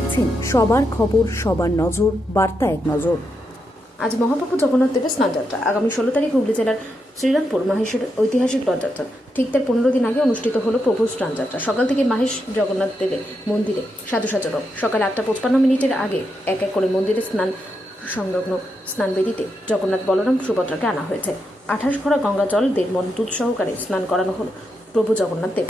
দেখছেন সবার খবর, সবার নজর, বার্তা এক নজর। আজ মহাপ্রভু জগন্নাথ দেবের স্নানযাত্রা আগামী 16 তারিখ হুগলি জেলার শ্রীরামপুর মাহেশের ঐতিহাসিক রথযাত্রা। ঠিক তার 15 দিন আগে অনুষ্ঠিত হলো প্রভুর স্নানযাত্রা। সকাল থেকে মাহেশ জগন্নাথ দেবের মন্দিরে সাধু সাচরক সকাল 8:55 আগে এক এক করে মন্দিরে সংলগ্ন স্নানবেদিতে জগন্নাথ, বলরাম, সুভদ্রাকে আনা হয়েছে। 28 ভরা গঙ্গা জল, 1.5 মণ দুধ সহকারে স্নান করানো হলো প্রভু জগন্নাথ দেব।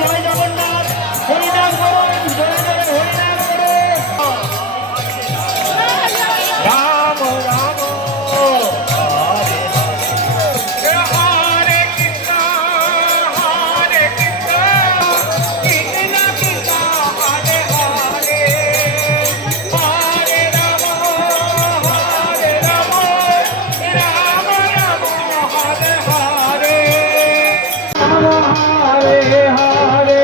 জয় জগন্নাথ, হরিনাম করুন, জয় জয় হরিনাম করুন। রাম রাম হরে হরে কৃষ্ণ, হরে কৃষ্ণ, কৃষ্ণ কৃষ্ণ হরে হরে, হরে রাম, হরে রাম, রাম রাম হরে হরে। হরে হরে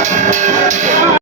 কৃষ্ণ